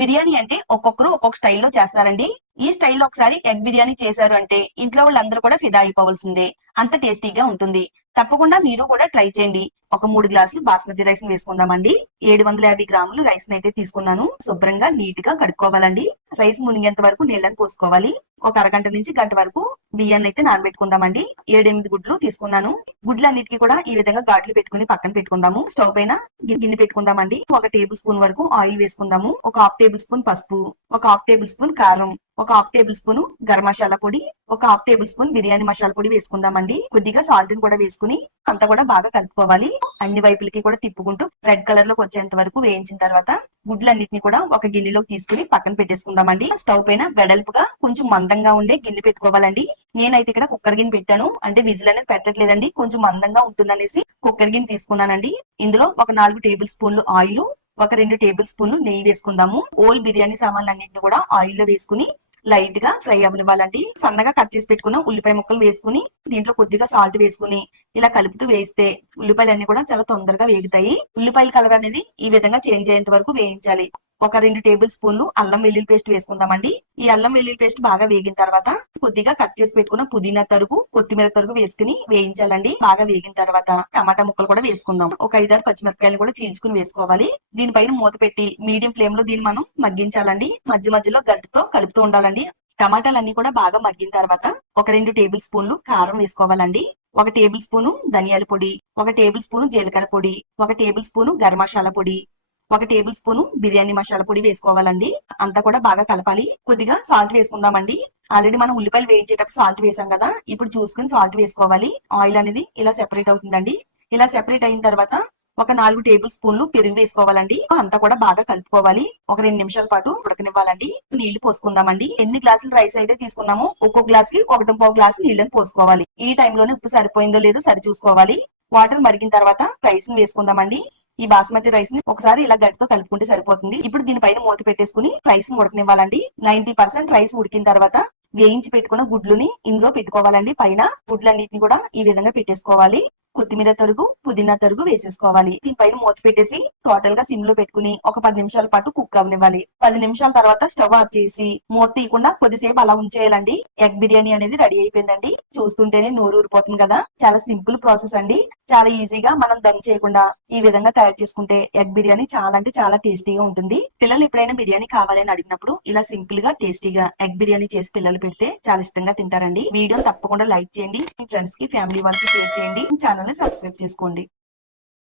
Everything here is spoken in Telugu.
బిర్యానీ అంటే ఒక్కొక్కరు ఒక్కొక్క స్టైల్లో చేస్తారండి. ఈ స్టైల్లో ఒకసారి ఎగ్ బిర్యానీ చేశారు అంటే ఇంట్లో వాళ్ళందరూ కూడా ఫిదా అయిపోవాల్సిందే. అంత టేస్టీగా ఉంటుంది. తప్పకుండా మీరు కూడా ట్రై చేయండి. ఒక 3 గ్లాసులు బాస్మతి రైస్ వేసుకుందామండి. 750 గ్రాములు రైస్ అయితే తీసుకున్నాను. శుభ్రంగా నీట్ గా కడుక్కోవాలండి. రైస్ మునిగేంత వరకు నీళ్ళని పోసుకోవాలి. ఒక అరగంట నుంచి గంట వరకు బియ్యాన్ని అయితే నానబెట్టుకుందామండి. 7-8 గుడ్లు తీసుకున్నాను. గుడ్లన్నిటికీ కూడా ఈ విధంగా ఘాట్లు పెట్టుకుని పక్కన పెట్టుకుందాము. స్టవ్ పైన గిన్నె పెట్టుకుందామండి. 1 టేబుల్ స్పూన్ వరకు ఆయిల్ వేసుకుందాము. ఒక 1/2 టేబుల్ స్పూన్ పసుపు, ఒక 1/2 టేబుల్ స్పూన్ కారం, ఒక 1/2 టేబుల్ స్పూన్ గరం మసాలా పొడి, ఒక 1/2 టేబుల్ స్పూన్ బిర్యానీ మసాలా పొడి వేసుకుందామండి. కొద్దిగా సాల్ట్ ని కూడా వేసుకుని అంతా కూడా బాగా కలుపుకోవాలి. అన్ని వైపులకి కూడా తిప్పుకుంటూ రెడ్ కలర్ లోకి వచ్చేంత వరకు వేయించిన తర్వాత గుడ్లన్నిటిని కూడా ఒక గిన్నెలోకి తీసుకుని పక్కన పెట్టేసుకుందామండి. స్టవ్ పైన వెడల్పుగా కొంచెం మందంగా ఉండే గిన్నె పెట్టుకోవాలండి. నేనైతే ఇక్కడ కుక్కర్ గిన్నె పెట్టాను. అంటే విజిల్ అనేది పెట్టట్లేదండి, కొంచెం మందంగా ఉంటుందనేసి కుక్కర్ గిన్నె తీసుకున్నానండి. ఇందులో ఒక 4 టేబుల్ స్పూన్లు ఆయిల్, ఒక 2 టేబుల్ స్పూన్లు నెయ్యి వేసుకుందాము. ఓల్ బిర్యానీ సామాన్లు అన్నింటిని కూడా ఆయిల్ లో వేసుకుని లైట్ గా ఫ్రై అవ్వనివ్వాలండి. సన్నగా కట్ చేసి పెట్టుకున్న ఉల్లిపాయ ముక్కలు వేసుకుని దీంట్లో కొద్దిగా సాల్ట్ వేసుకుని ఇలా కలుపుతూ వేస్తే ఉల్లిపాయలు అన్ని కూడా చాలా తొందరగా వేగుతాయి. ఉల్లిపాయల కలర్ అనేది ఈ విధంగా చేంజ్ అయ్యేంత వరకు వేయించాలి. ఒక 2 టేబుల్ స్పూన్లు అల్లం వెల్లుల్లి పేస్ట్ వేసుకుందామండి. ఈ అల్లం వెల్లుల్లి పేస్ట్ బాగా వేగిన తర్వాత కొద్దిగా కట్ చేసి పెట్టుకున్న పుదీనా తరుగు, కొత్తిమీర తరుగు వేసుకుని వేయించాలండి. బాగా వేగిన తర్వాత టమాటా ముక్కలు కూడా వేసుకుందాం. ఒక 5-6 పచ్చిమిరపకాయలు కూడా చీల్చుకుని వేసుకోవాలి. దీనిపైన మూత పెట్టి మీడియం ఫ్లేమ్ లో దీన్ని మనం మగ్గించాలండి. మధ్య మధ్యలో గంటతో కలుపుతూ ఉండాలండి. టమాటాలన్నీ కూడా బాగా మగ్గిన తర్వాత ఒక 2 టేబుల్ స్పూన్లు కారం వేసుకోవాలండి. 1 టేబుల్ స్పూను ధనియాల పొడి, 1 టేబుల్ స్పూను జీలకర్ర పొడి, 1 టేబుల్ స్పూను గరం మసాలా పొడి, 1 టేబుల్ స్పూను బిర్యానీ మసాలా పొడి వేసుకోవాలండి. అంతా కూడా బాగా కలపాలి. కొద్దిగా సాల్ట్ వేసుకుందామండి. ఆల్రెడీ మనం ఉల్లిపాయలు వేయించేటప్పుడు సాల్ట్ వేసాం కదా, ఇప్పుడు చూసుకుని సాల్ట్ వేసుకోవాలి. ఆయిల్ అనేది ఇలా సెపరేట్ అవుతుందండి. ఇలా సెపరేట్ అయిన తర్వాత ఒక 4 టేబుల్ స్పూన్లు పెరుగు వేసుకోవాలండి. అంతా కూడా బాగా కలుపుకోవాలి. ఒక 2 నిమిషాల పాటు ఉడకనివ్వాలండి. నీళ్లు పోసుకుందామండి. ఎన్ని గ్లాసులు రైస్ అయితే తీసుకున్నామో ఒక్కో గ్లాస్ కి 1.5 గ్లాసు నీళ్ళని పోసుకోవాలి. ఈ టైంలోనే ఉప్పు సరిపోయిందో లేదో సరి చూసుకోవాలి. వాటర్ మరిగిన తర్వాత రైస్ ని వేసుకుందామండి. ఈ బాస్మతి రైస్ ని ఒకసారి ఇలా గట్టితో కలుపుకుంటే సరిపోతుంది. ఇప్పుడు దీనిపైన మూత పెట్టేసుకుని రైస్ ని ఉడకనివ్వాలండి. 90% రైస్ ఉడికిన తర్వాత వేయించి పెట్టుకున్న గుడ్లుని ఇందులో పెట్టుకోవాలండి. పైన గుడ్లన్నిటిని కూడా ఈ విధంగా పెట్టేసుకోవాలి. కొత్తిమీర తరుగు, పుదీనా తరుగు వేసేసుకోవాలి. దీనిపైన మూత పెట్టేసి టోటల్ గా సిమ్ లో పెట్టుకుని ఒక 10 నిమిషాల పాటు కుక్ అవనివ్వాలి. 10 నిమిషాల తర్వాత స్టవ్ ఆఫ్ చేసి మూత తీయకుండా కొద్దిసేపు అలా ఉంచేయాలండి. ఎగ్ బిర్యానీ అనేది రెడీ అయిపోయిందండి. చూస్తుంటేనే నోరు ఊరిపోతుంది కదా. చాలా సింపుల్ ప్రాసెస్ అండి. చాలా ఈజీగా మనం దమ్ చేయకుండా ఈ విధంగా తయారు చేసుకుంటే ఎగ్ బిర్యానీ చాలా అంటే చాలా టేస్టీగా ఉంటుంది. పిల్లలు ఎప్పుడైనా బిర్యానీ కావాలని అడిగినప్పుడు ఇలా సింపుల్ గా టేస్టీగా ఎగ్ బిర్యానీ చేసి పిల్లలు పెడితే చాలా ఇష్టంగా తింటారండి. వీడియో తప్పకుండా లైక్ చేయండి. మీ ఫ్రెండ్స్ కి, ఫ్యామిలీ వాళ్ళకి షేర్ చేయండి. ఛానల్ ని సబ్స్క్రైబ్ చేసుకోండి.